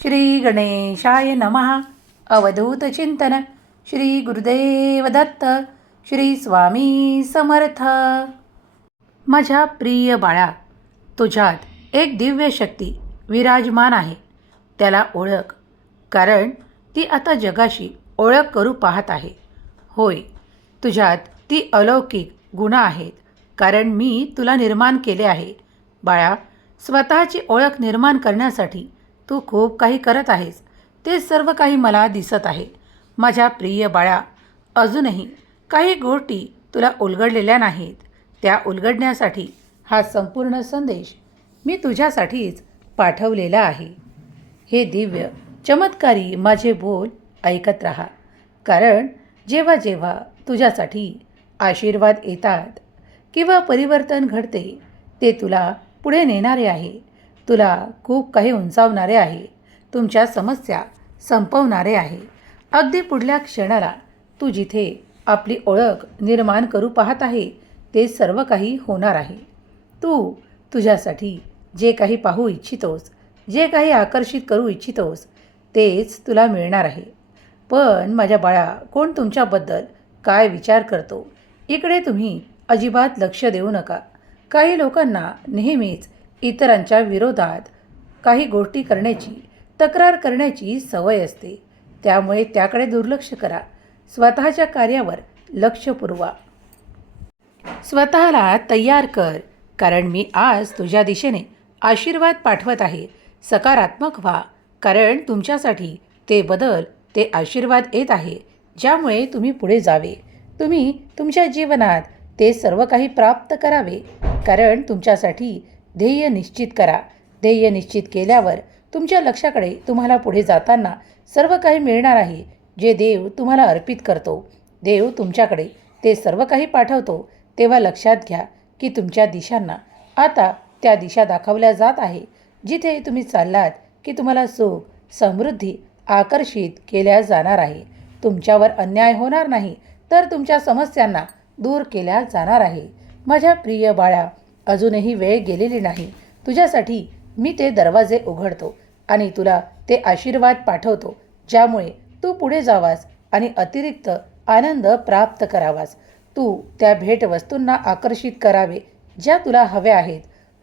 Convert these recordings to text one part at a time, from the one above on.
श्री गणेशाय नमः. अवधूत चिंतन श्री गुरुदेव दत्त. श्री स्वामी समर्थ. माझ्या प्रिय बाळा, तुझ्यात एक दिव्य शक्ती विराजमान आहे. त्याला ओळख, कारण ती आता जगाशी ओळख करू पाहत आहे. होय, तुझ्यात ती अलौकिक गुण आहेत, कारण मी तुला निर्माण केले आहे. बाळा, स्वतःची ओळख निर्माण करण्यासाठी तू खूप काही करत आहेस. ते सर्व काही मला दिसत आहे. माझ्या प्रिय बाळा, अजूनही काही गोष्टी तुला उलगडलेल्या नाहीत. त्या उलगडण्यासाठी हा संपूर्ण संदेश मी तुझ्यासाठीच पाठवलेला आहे. हे दिव्य चमत्कारी माझे बोल ऐकत राहा, कारण जेव्हा जेव्हा तुझ्यासाठी आशीर्वाद येतात किंवा परिवर्तन घडते, ते तुला पुढे नेणारे आहे. तुला खूप काही उंचावणारे आहे. तुमच्या समस्या संपवणारे आहे. अगदी पुढल्या क्षणाला तू जिथे आपली ओळख निर्माण करू पाहत आहे, ते सर्व काही होणार आहे. तू तुझ्यासाठी जे काही पाहू इच्छितोस, जे काही आकर्षित करू इच्छितोस, तेच तुला मिळणार आहे. पण माझ्या बाळा, कोण तुमच्याबद्दल काय विचार करतो, इकडे तुम्ही अजिबात लक्ष देऊ नका. काही लोकांना नेहमीच इतरांच्या विरोधात काही गोष्टी करण्याची, तक्रार करण्याची सवय असते. त्यामुळे त्याकडे दुर्लक्ष करा. स्वतःच्या कार्यावर लक्ष पुरवा. स्वतःला तयार कर, कारण मी आज तुझ्या दिशेने आशीर्वाद पाठवत आहे. सकारात्मक व्हा, कारण तुमच्यासाठी ते बदल, ते आशीर्वाद येत आहे, ज्यामुळे तुम्ही पुढे जावे. तुम्ही तुमच्या जीवनात ते सर्व काही प्राप्त करावे, कारण तुमच्यासाठी ध्येय निश्चित करा. ध्येय निश्चित केल्यावर तुमच्या लक्ष्याकडे तुम्हाला पुढे जाताना सर्व काही मिळणार आहे, जे देव तुम्हाला अर्पित करतो. देव तुमच्याकडे ते सर्व काही पाठवतो, तेव्हा लक्षात घ्या की तुमच्या दिशांना आता त्या दिशा दाखवल्या जात आहे, जिथे तुम्ही चाललात की तुम्हाला सुख, समृद्धी आकर्षित केल्या जाणार आहे. तुमच्यावर अन्याय होणार नाही, तर तुमच्या समस्यांना दूर केल्या जाणार आहे. माझ्या प्रिय बाळा, अजूनही वेळ गेलेली नाही. तुझ्यासाठी मी ते दरवाजे उघडतो आणि तुला ते आशीर्वाद पाठवतो, ज्यामुळे तू पुढे जावास आणि अतिरिक्त आनंद प्राप्त करावास. तू त्या भेटवस्तूंना आकर्षित करावे, ज्या तुला हव्या आहेत.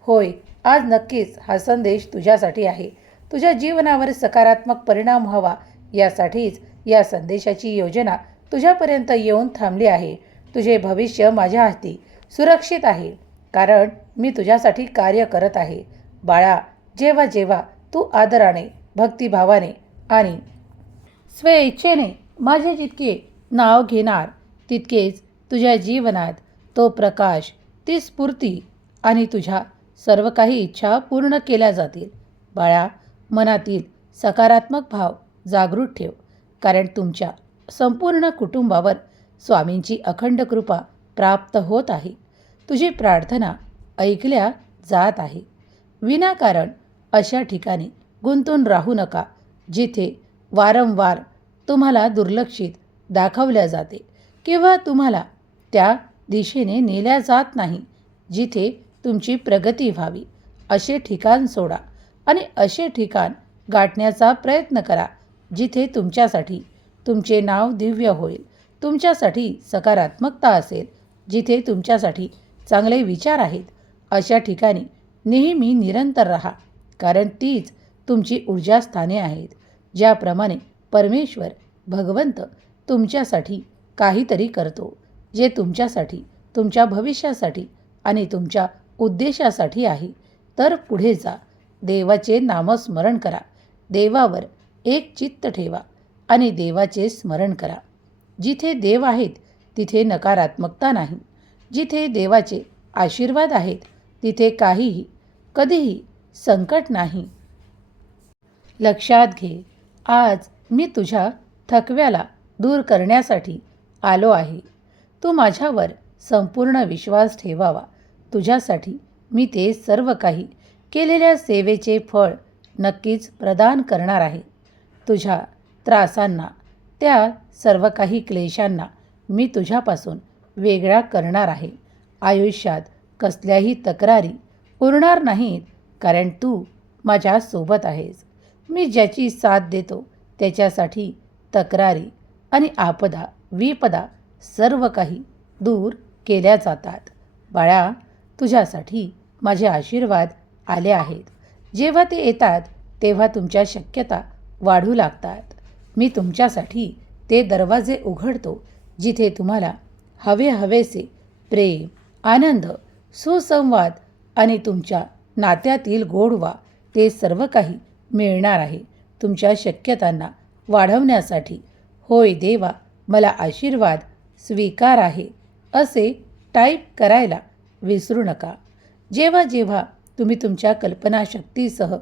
होय, आज नक्कीच हा संदेश तुझ्यासाठी आहे. तुझ्या जीवनावर सकारात्मक परिणाम व्हावा, यासाठीच या संदेशाची योजना तुझ्यापर्यंत येऊन थांबली आहे. तुझे भविष्य माझ्या हाती सुरक्षित आहे, कारण मी तुझ्यासाठी कार्य करत आहे. बाळा, जेव्हा जेव्हा तू आदराने, भक्तिभावाने आणि स्वेच्छेने माझे जितके नाव घेणार, तितकेच तुझ्या जीवनात तो प्रकाश, ती स्फूर्ती आणि तुझ्या सर्व काही इच्छा पूर्ण केल्या जातील. बाळा, मनातील सकारात्मक भाव जागृत ठेव, कारण तुमच्या संपूर्ण कुटुंबावर स्वामींची अखंड कृपा प्राप्त होत आहे. तुझी प्रार्थना ऐकल्या जात आहे. विनाकारण अशा ठिकाणी गुंतून राहू नका, जिथे वारंवार तुम्हाला दुर्लक्षित दाखवल्या जाते किंवा तुम्हाला त्या दिशेने नेल्या जात नाही, जिथे तुमची प्रगती व्हावी. असे ठिकाण सोडा आणि असे ठिकाण गाठण्याचा प्रयत्न करा, जिथे तुमच्यासाठी तुमचे नाव दिव्य होईल, तुमच्यासाठी सकारात्मकता असेल, जिथे तुमच्यासाठी चांगले विचार आहेत. अशा ठिकाणी नेहमी निरंतर राहा, कारण तीच तुमची ऊर्जास्थाने आहेत. ज्याप्रमाणे परमेश्वर, भगवंत तुमच्यासाठी काहीतरी करतो, जे तुमच्यासाठी, तुमच्या भविष्यासाठी आणि तुमच्या उद्देशासाठी आहे. तर पुढे जा, देवाचे नामस्मरण करा, देवावर एक चित्त ठेवा आणि देवाचे स्मरण करा. जिथे देव आहेत, तिथे नकारात्मकता नाही. जिथे देवाचे आशीर्वाद आहेत, तिथे काहीही, कधीही संकट नाही. लक्षात घे, आज मी तुझ्या थकव्याला दूर करण्यासाठी आलो आहे. तू माझ्यावर संपूर्ण विश्वास ठेवावा. तुझ्यासाठी मी ते सर्व काही केलेल्या सेवेचे फळ नक्कीच प्रदान करणार आहे. तुझ्या त्रासांना, त्या सर्व काही क्लेशांना मी तुझ्यापासून वेगळा करणार आहे. आयुष्यात कसल्याही तक्रारी उरणार नाहीत, कारण तू माझ्या सोबत आहेस. मी ज्याची साथ देतो त्याच्यासाठी तक्रारी आणि आपदा विपदा सर्व काही दूर केल्या जातात. बाळा, तुझ्यासाठी माझे आशीर्वाद आले आहेत. जेव्हा ते येतात तेव्हा तुमच्या शक्यता वाढू लागतात. मी तुमच्यासाठी ते दरवाजे उघडतो जिथे तुम्हाला हवेसे प्रेम, आनंद, सुसंवाद आणि तुमच्या नात्यातील गोडवा ते सर्व काही मिळणार आहे. तुमच्या शक्यतांना वाढवण्यासाठी होय देवा मला आशीर्वाद स्वीकार आहे असे टाईप करायला विसरू नका. जेव्हा जेव्हा तुम्ही तुमच्या कल्पनाशक्तीसह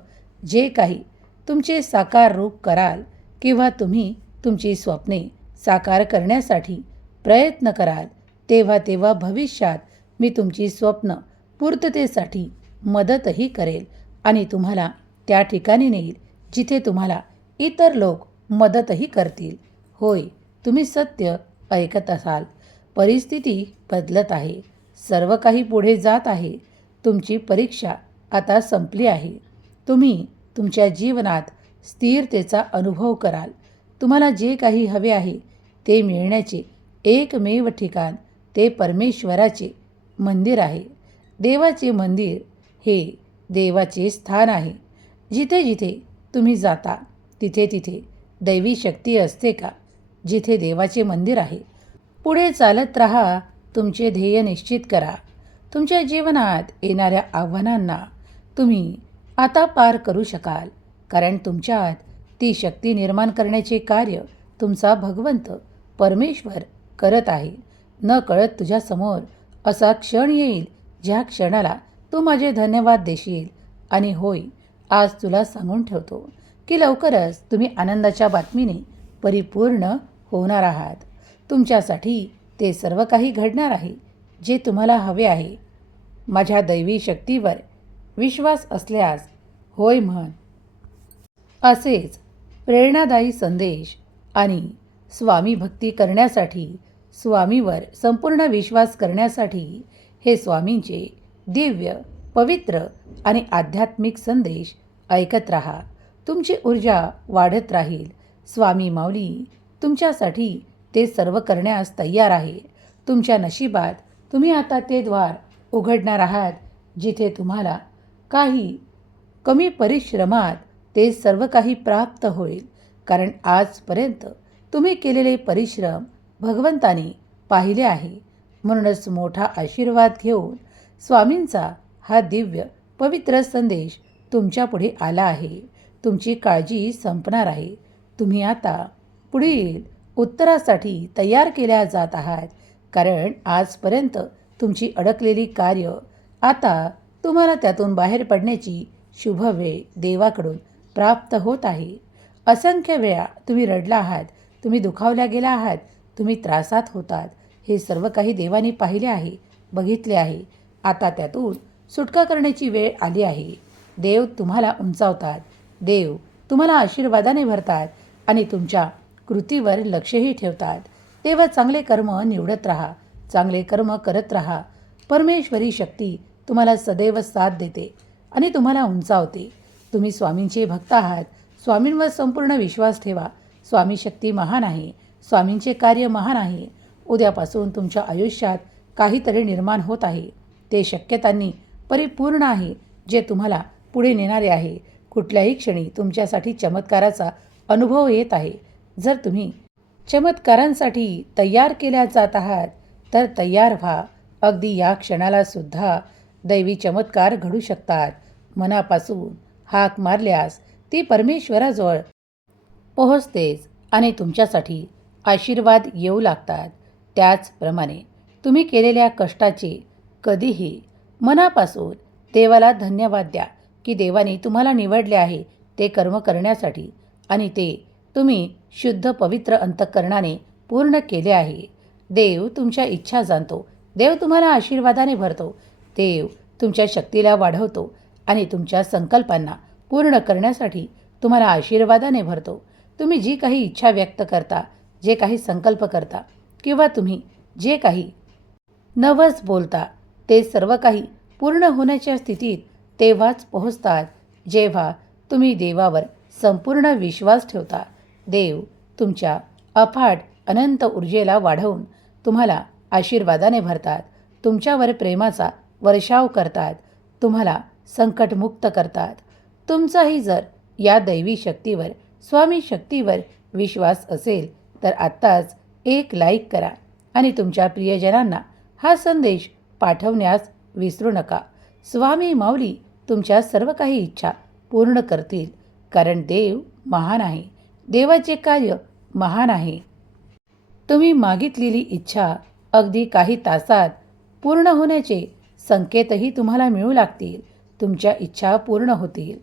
जे काही तुमचे साकार रूप कराल किंवा तुम्ही तुमची स्वप्ने साकार करण्यासाठी प्रयत्न कराल तेव्हा तेव्हा भविष्यात मी तुमची स्वप्न पूर्ततेसाठी मदतही करेल आणि तुम्हाला त्या ठिकाणी नेईल जिथे तुम्हाला इतर लोक मदतही करतील. होय, तुम्ही सत्य ऐकत असाल. परिस्थिती बदलत आहे. सर्व काही पुढे जात आहे. तुमची परीक्षा आता संपली आहे. तुम्ही तुमच्या जीवनात स्थिरतेचा अनुभव कराल. तुम्हाला जे काही हवे आहे ते मिळण्याचे एकमेव ठिकाण ते परमेश्वराचे मंदिर आहे. देवाचे मंदिर हे देवाचे स्थान आहे. जिथे जिथे तुम्ही जाता तिथे तिथे दैवी शक्ती असते का? जिथे देवाचे मंदिर आहे पुढे चालत राहा. तुमचे ध्येय निश्चित करा. तुमच्या जीवनात येणाऱ्या आव्हानांना तुम्ही आता पार करू शकाल, कारण तुमच्यात ती शक्ती निर्माण करण्याचे कार्य तुमचा भगवंत परमेश्वर करत आहे. न कळत तुझ्यासमोर असा क्षण येईल ज्या क्षणाला तू माझे धन्यवाद देशील. आणि होय, आज तुला सांगून ठेवतो की लवकरच तुम्ही आनंदाच्या बातमीने परिपूर्ण होणार आहात. तुमच्यासाठी ते सर्व काही घडणार आहे जे तुम्हाला हवे आहे. माझ्या दैवी शक्तीवर विश्वास असल्यास होय म्हण. असेच प्रेरणादायी संदेश आणि स्वामी भक्ती करण्यासाठी, स्वामीवर संपूर्ण विश्वास करण्यासाठी हे स्वामींचे दिव्य, पवित्र आणि आध्यात्मिक संदेश ऐकत राहा. तुमची ऊर्जा वाढत राहील. स्वामी माऊली तुमच्यासाठी ते सर्व करण्यास तयार आहे. तुमच्या नशिबात तुम्ही आता ते द्वार उघडणार आहात जिथे तुम्हाला काही कमी परिश्रमात ते सर्व काही प्राप्त होईल. कारण आजपर्यंत तुम्ही केलेले परिश्रम भगवंताने पाहिले आहे. म्हणूनच मोठा आशीर्वाद घेऊन स्वामींचा हा दिव्य पवित्र संदेश तुमच्या पुढे आला आहे. तुमची काळजी संपणार आहे. तुम्ही आता पुढील उत्तरासाठी तयार केल्या जात आहात. कारण आजपर्यंत तुमची अडकलेली कार्य आता तुम्हाला त्यातून बाहेर पडण्याची शुभ वेळ देवाकडून प्राप्त होत आहे. असंख्य वेळा तुम्ही रडला आहात, तुम्ही दुखावल्या गेला आहात, तुम्ही त्रासात होतात. हे सर्व काही देवाने पाहिले आहे, बघितले आहे. आता त्यातून सुटका करण्याची वेळ आली आहे. देव तुम्हाला उंचावतात. देव तुम्हाला आशीर्वादाने भरतात आणि तुमच्या कृतीवर लक्षही ठेवतात. तेव्हा चांगले कर्म निवडत राहा, चांगले कर्म करत राहा. परमेश्वरी शक्ती तुम्हाला सदैव साथ देते आणि तुम्हाला उंचावते. तुम्ही स्वामींचे भक्त आहात. स्वामींवर संपूर्ण विश्वास ठेवा. स्वामी शक्ती महान आहे. स्वामींचे कार्य महान आहे. उद्यापासून तुमच्या आयुष्यात काहीतरी निर्माण होत आहे. ते शक्यतांनी परिपूर्ण आहे जे तुम्हाला पुढे नेणारे आहे. कुठल्याही क्षणी तुमच्यासाठी चमत्काराचा अनुभव येत आहे. जर तुम्ही चमत्कारांसाठी तयार केल्या जात आहात तर तयार व्हा. अगदी या क्षणाला सुद्धा दैवी चमत्कार घडू शकतात. मनापासून हाक मारल्यास ती परमेश्वराजवळ पोहोचतेच आणि तुमच्यासाठी आशीर्वाद येऊ लागतात. त्याचप्रमाणे तुम्ही केलेल्या कष्टाचे कधीही मनापासून देवाला धन्यवाद द्या की देवाने तुम्हाला निवडले आहे ते कर्म करण्यासाठी आणि ते तुम्ही शुद्ध पवित्र अंतःकरणाने पूर्ण केले आहे. देव तुमच्या इच्छा जाणतो. देव तुम्हाला आशीर्वादाने भरतो. देव तुमच्या शक्तीला वाढवतो आणि तुमच्या संकल्पांना पूर्ण करण्यासाठी तुम्हाला आशीर्वादाने भरतो. तुम्ही जी काही इच्छा व्यक्त करता, जे काही संकल्प करता किंवा तुम्ही जे काही नवस बोलता ते सर्व काही पूर्ण होण्याच्या स्थितीत तेव्हाच पोहोचतात जेव्हा तुम्ही देवावर संपूर्ण विश्वास ठेवता. देव तुमच्या अफाट अनंत ऊर्जेला वाढवून तुम्हाला आशीर्वादाने भरतात. तुमच्यावर प्रेमाचा वर्षाव करतात. तुम्हाला संकटमुक्त करतात. तुमचाही जर या दैवी शक्तीवर, स्वामी शक्तीवर विश्वास असेल तर आत्ताच एक लाईक करा आणि तुमच्या प्रियजनांना हा संदेश पाठवण्यास विसरू नका. स्वामी माऊली तुमच्या सर्व काही इच्छा पूर्ण करतील, कारण देव महान आहे. देवाचे कार्य महान आहे. तुम्ही मागितलेली इच्छा अगदी काही तासात पूर्ण होण्याचे संकेतही तुम्हाला मिळू लागतील. तुमच्या इच्छा पूर्ण होतील.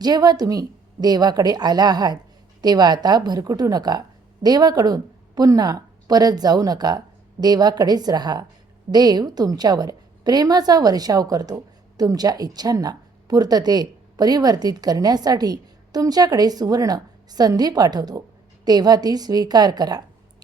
जेव्हा तुम्ही देवाकडे आला आहात तेव्हा आता भरकटू नका. देवाकडून पुन्हा परत जाऊ नका. देवाकडेच राहा. देव तुमच्यावर प्रेमाचा वर्षाव करतो. तुमच्या इच्छांना पूर्ततेत परिवर्तित करण्यासाठी तुमच्याकडे सुवर्ण संधी पाठवतो. तेव्हा ती स्वीकार करा.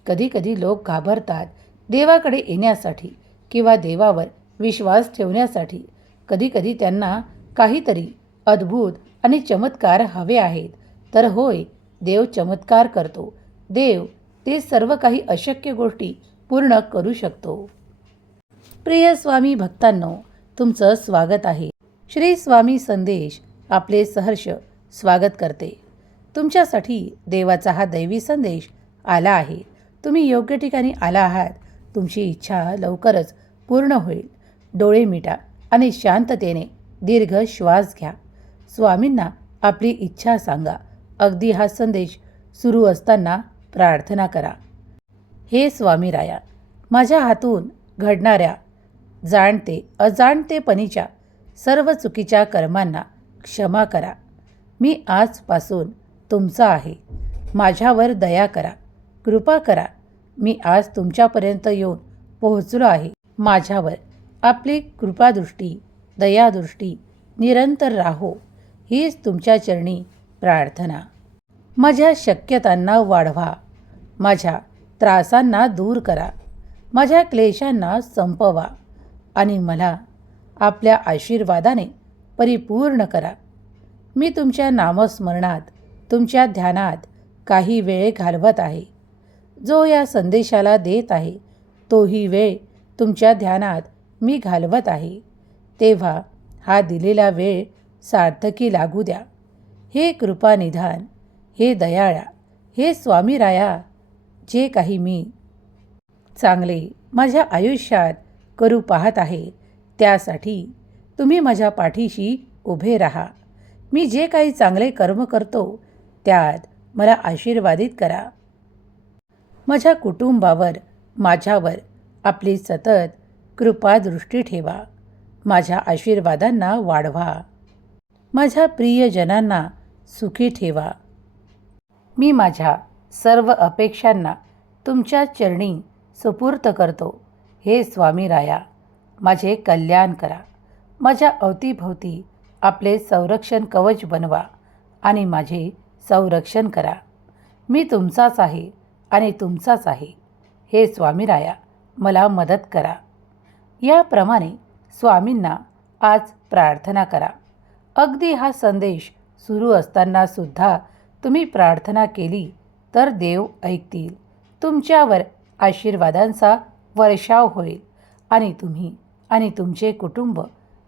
कधीकधी लोक घाबरतात देवाकडे येण्यासाठी किंवा देवावर विश्वास ठेवण्यासाठी. कधीकधी त्यांना काहीतरी अद्भुत आणि चमत्कार हवे आहेत. तर होय, देव चमत्कार करतो. देव ते सर्व काही अशक्य गोष्टी पूर्ण करू शकतो. प्रिय स्वामी भक्तांनो, तुमचं स्वागत आहे. श्री स्वामी संदेश आपले सहर्ष स्वागत करते. तुमच्यासाठी देवाचा हा दैवी संदेश आला आहे. तुम्ही योग्य ठिकाणी आला आहात. तुमची इच्छा लवकरच पूर्ण होईल. डोळे मिटा आणि शांततेने दीर्घ श्वास घ्या. स्वामींना आपली इच्छा सांगा. अगदी हा संदेश सुरू असताना प्रार्थना करा. हे स्वामीराया, माझ्या हातून घडणाऱ्या जाणते अजाणतेपणीच्या सर्व चुकीच्या कर्मांना क्षमा करा. मी आजपासून तुमचा आहे. माझ्यावर दया करा, कृपा करा. मी आज तुमच्यापर्यंत येऊन पोहोचलो आहे. माझ्यावर आपली कृपादृष्टी, दयादृष्टी निरंतर राहो. हीच तुमच्या चरणी प्रार्थना. माझ्या शक्यतांना वाढवा. माझ्या त्रासांना दूर करा. माझ्या क्लेशांना संपवा आणि मला आपल्या आशीर्वादाने परिपूर्ण करा. मी तुमच्या नामस्मरणात, तुमच्या ध्यानात काही वेळ घालवत आहे. जो या संदेशाला देत आहे तोही वेळ तुमच्या ध्यानात मी घालवत आहे. तेव्हा हा दिलेला वेळ सार्थकी लागू द्या. हे कृपानिधान, हे दयाळा, हे स्वामीराया, जे काही मी चांगले माझ्या आयुष्यात करू पाहत आहे त्यासाठी तुम्ही माझ्या पाठीशी उभे राहा. मी जे काही चांगले कर्म करतो त्यात मला आशीर्वादित करा. माझ्या कुटुंबावर, माझ्यावर आपली सतत कृपादृष्टी ठेवा. माझ्या आशीर्वादांना वाढवा. माझ्या प्रियजनांना सुखी ठेवा. मी माझ्या सर्व अपेक्षांना तुमच्या चरणी सुपूर्त करतो. हे स्वामीराया, माझे कल्याण करा. माझ्या अवतीभोवती आपले संरक्षण कवच बनवा आणि माझे संरक्षण करा. मी तुमचाच आहे आणि तुमचाच आहे. हे स्वामीराया, मला मदत करा. याप्रमाणे स्वामींना आज प्रार्थना करा. अगदी हा संदेश सुरू असताना सुद्धा तुम्ही प्रार्थना केली तर देव ऐकतील. तुमच्यावर आशीर्वादांचा वर्षाव होईल आणि तुम्ही आणि तुमचे कुटुंब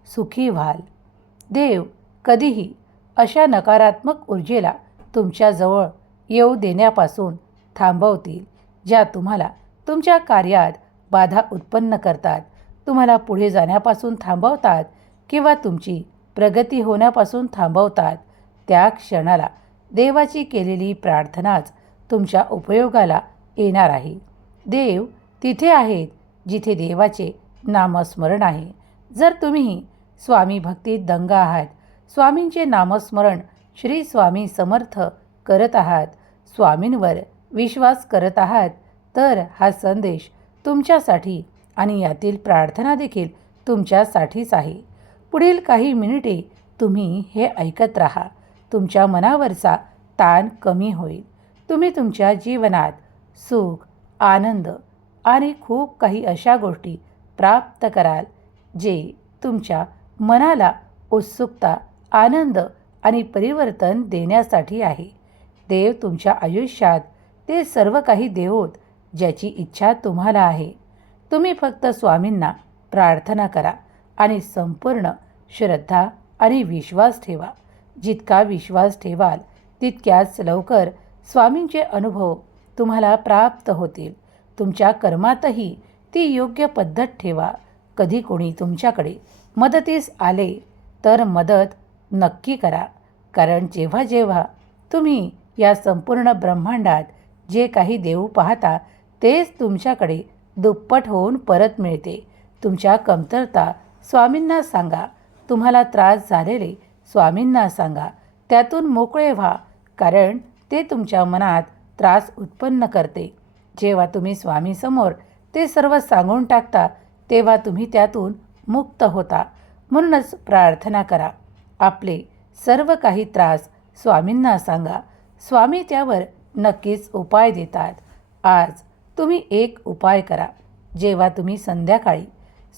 सुखी व्हाल. देव कधीही अशा नकारात्मक ऊर्जेला तुमच्याजवळ येऊ देण्यापासून थांबवतील ज्या तुम्हाला तुमच्या कार्यात बाधा उत्पन्न करतात, तुम्हाला पुढे जाण्यापासून थांबवतात किंवा तुमची प्रगती होण्यापासून थांबवतात. त्या क्षणाला देवाची केलेली प्रार्थनाच तुमच्या उपयोगाला येणार आहे. देव तिथे आहेत जिथे देवाचे नामस्मरण आहे. जर तुम्ही स्वामी भक्तीत दंग आहात, स्वामींचे नामस्मरण श्री स्वामी समर्थ करत आहात, स्वामींवर विश्वास करत आहात, तर हा संदेश तुमच्यासाठी आणि यातील प्रार्थना देखील तुमच्यासाठीच आहे. पुढील काही मिनिटे तुम्ही हे ऐकत राहा. तुमच्या मनावरचा ताण कमी होईल. तुम्ही तुमच्या जीवनात सुख, आनंद आणि खूप काही अशा गोष्टी प्राप्त कराल जे तुमच्या मनाला उत्सुकता, आनंद आणि परिवर्तन देण्यासाठी आहे. देव तुमच्या आयुष्यात ते सर्व काही देवोत ज्याची इच्छा तुम्हाला आहे. तुम्ही फक्त स्वामींना प्रार्थना करा आणि संपूर्ण श्रद्धा आणि विश्वास ठेवा. जितका विश्वास ठेवाल तितक्याच लवकर स्वामींचे अनुभव तुम्हाला प्राप्त होतील. तुमच्या कर्मातही ती योग्य पद्धत ठेवा. कधी कोणी तुमच्याकडे मदतीस आले तर मदत नक्की करा, कारण जेव्हा जेव्हा तुम्ही या संपूर्ण ब्रह्मांडात जे काही देऊ पाहता तेच तुमच्याकडे दुप्पट होऊन परत मिळते. तुमच्या कमतरता स्वामींना सांगा. तुम्हाला त्रास झालेले स्वामींना सांगा. त्यातून मोकळे व्हा, कारण ते तुमच्या मनात त्रास उत्पन्न करते. जेव्हा तुम्ही स्वामीसमोर ते सर्व सांगून टाकता तेव्हा तुम्ही त्यातून मुक्त होता. म्हणूनच प्रार्थना करा. आपले सर्व काही त्रास स्वामींना सांगा. स्वामी त्यावर नक्कीच उपाय देतात. आज तुम्ही एक उपाय करा. जेव्हा तुम्ही संध्याकाळी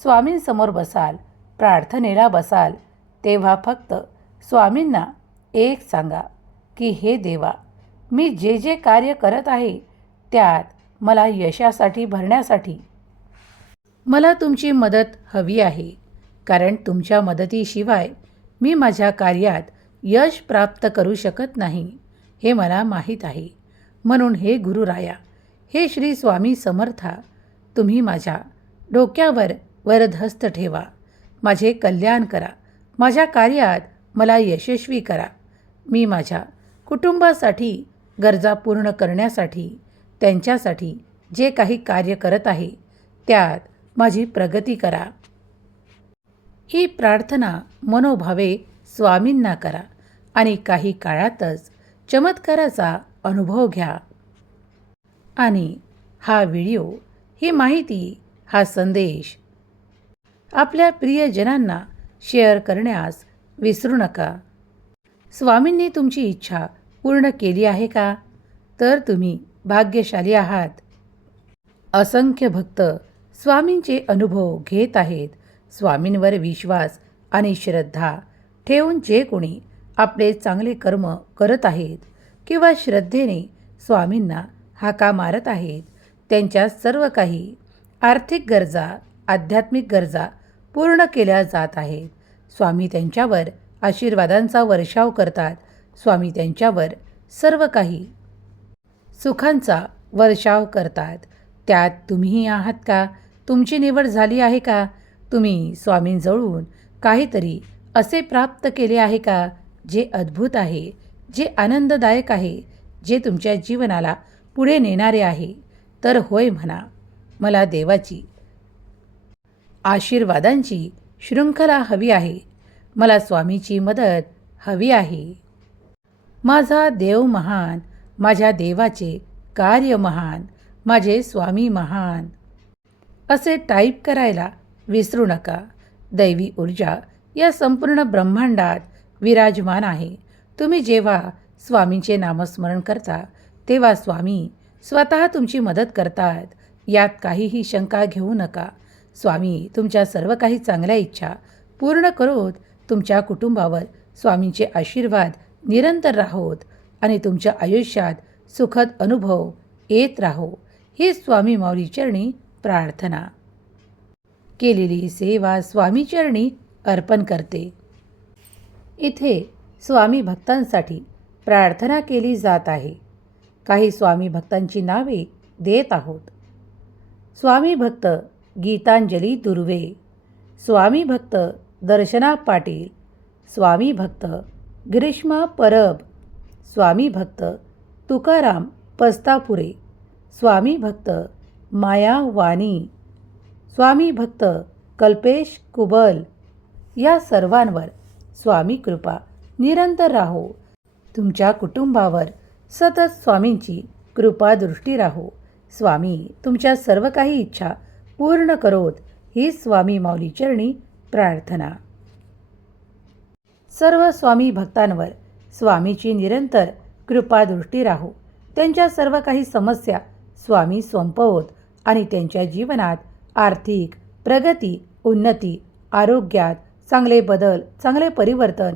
स्वामींसमोर बसाल, प्रार्थनेला बसाल, तेव्हा फक्त स्वामींना एक सांगा की हे देवा, मी जे जे कार्य करत आहे त्यात मला यशासाठी भरण्यासाठी मला तुमची मदत हवी आहे, कारण तुमच्या मदतीशिवाय मी माझ्या कार्यात यश प्राप्त करू शकत नाही हे मला माहीत आहे. म्हणून हे गुरुराया, हे श्री स्वामी समर्था, तुम्ही माझ्या डोक्यावर वरदहस्त ठेवा. माझे कल्याण करा. माझ्या कार्यात मला यशस्वी करा. मी माझ्या कुटुंबासाठी गरजा पूर्ण करण्यासाठी त्यांच्यासाठी जे काही कार्य करत आहे त्यात माझी प्रगती करा. ही प्रार्थना मनोभावे स्वामींना करा आणि काही काळातच चमत्काराचा अनुभव घ्या. आणि हा व्हिडिओ, ही माहिती, हा संदेश आपल्या प्रियजनांना शेअर करण्यास विसरू नका. स्वामींनी तुमची इच्छा पूर्ण केली आहे का? तर तुम्ही भाग्यशाली आहात. असंख्य भक्त स्वामींचे अनुभव घेत आहेत. स्वामींवर विश्वास आणि श्रद्धा ठेवून जे कोणी आपले चांगले कर्म करत आहेत किंवा श्रद्धेने स्वामींना हाका मारत आहेत, त्यांच्या सर्व काही आर्थिक गरजा, आध्यात्मिक गरजा पूर्ण केल्या जात आहेत. स्वामी त्यांच्यावर आशीर्वादांचा वर्षाव करतात. स्वामी त्यांच्यावर सर्व काही सुखांचा वर्षाव करतात. त्यात तुम्हीही आहात का? तुमची निवड झाली आहे का? तुम्ही स्वामींजवळून काहीतरी असे प्राप्त केले आहे का जे अद्भुत आहे, जे आनंददायक आहे, जे तुमच्या जीवनाला पुढे नेणारे आहे? तर होय म्हणा. मला देवाची आशीर्वादांची शृंखला हवी आहे. मला स्वामीची मदत हवी आहे. माझा देव महान, माझ्या देवाचे कार्य महान, माझे स्वामी महान असे टाईप करायला विसरू नका. दैवी ऊर्जा या संपूर्ण ब्रह्मांडात विराजमान आहे. तुम्ही जेव्हा स्वामींचे नामस्मरण करता तेव्हा स्वामी स्वतः तुमची मदत करतात. यात काहीही शंका घेऊ नका. स्वामी तुमच्या सर्व काही चांगल्या इच्छा पूर्ण करोत. तुमच्या कुटुंबावर स्वामींचे आशीर्वाद निरंतर राहोत आणि तुमच्या आयुष्यात सुखद अनुभव येत राहो. ही स्वामी माऊली चरणी प्रार्थना. केलेली सेवा स्वामी चरणी अर्पण करते. इथे स्वामी भक्तांसाठी प्रार्थना केली जात आहे. काही स्वामी भक्तांची नावे देत आहोत. स्वामी भक्त गीतांजली दुर्वे, स्वामी भक्त दर्शना पाटील, स्वामी भक्त ग्रीष्मा परब, स्वामी भक्त तुकाराम पस्तापुरे, स्वामी भक्त माया वाणी, स्वामी भक्त कल्पेश कुबल. या सर्वांवर स्वामी कृपा निरंतर राहो. तुमच्या कुटुंबावर सतत स्वामींची कृपा दृष्टी राहो. स्वामी तुमच्या सर्व काही इच्छा पूर्ण करोत. ही स्वामी माऊली चरणी प्रार्थना. सर्व स्वामी भक्तांवर स्वामीची निरंतर कृपा दृष्टी राहो. त्यांच्या सर्व काही समस्या स्वामी संपवोत आणि त्यांच्या जीवनात आर्थिक प्रगती, उन्नती, आरोग्यात चांगले बदल, चांगले परिवर्तन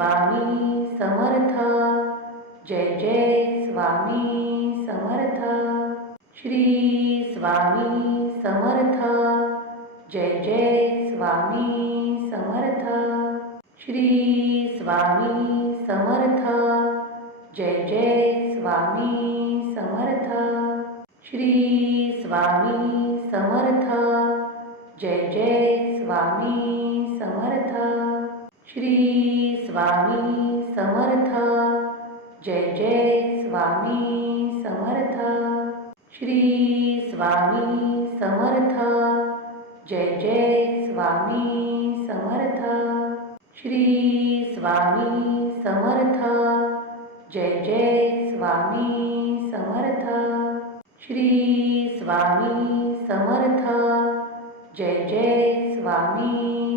स्वामी समर्थ. जय जय स्वामी समर्थ. श्री स्वामी समर्थ. जय जय स्वामी समर्थ. श्री स्वामी समर्थ. जय जय स्वामी समर्थ. श्री स्वामी समर्थ. जय जय स्वामी समर्थ. श्री स्वामी समर्थ. जय जय स्वामी समर्थ. श्री स्वामी समर्थ. जय जय स्वामी समर्थ. श्री स्वामी समर्थ. जय जय स्वामी समर्थ. श्री स्वामी समर्थ. जय जय स्वामी